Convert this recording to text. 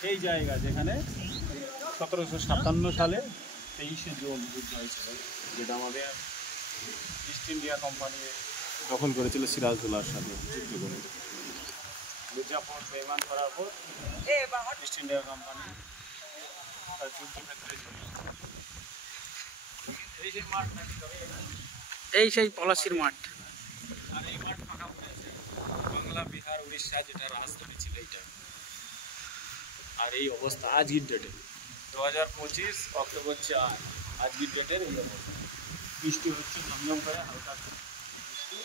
সেই জায়গা যেখানে 1757 সালে 23শে জুন যুদ্ধ হয়েছিল, যেটা আমাদের ইস্ট ইন্ডিয়া কোম্পানি দখল করেছিল সিরাজদৌল্লার সাথে যুদ্ধ করে। মির্জাপুর বেইমান করার পর ইস্ট ইন্ডিয়া কোম্পানি তার যুদ্ধক্ষেত্রে এই যে মাঠ নাকি এই সেই পলাশির মাঠ। আর এই মাঠ ফাঁকা পড়েছে বাংলা, বিহার, উড়িষ্যা যেটা রাজধানী ছিল এইটা। আর এই অবস্থা আজকের ডেটে 2025 অক্টোবর 4 আজকের ডেটের এই অবস্থা। বৃষ্টি হচ্ছে ঝমঝম করে, হালকা বৃষ্টি।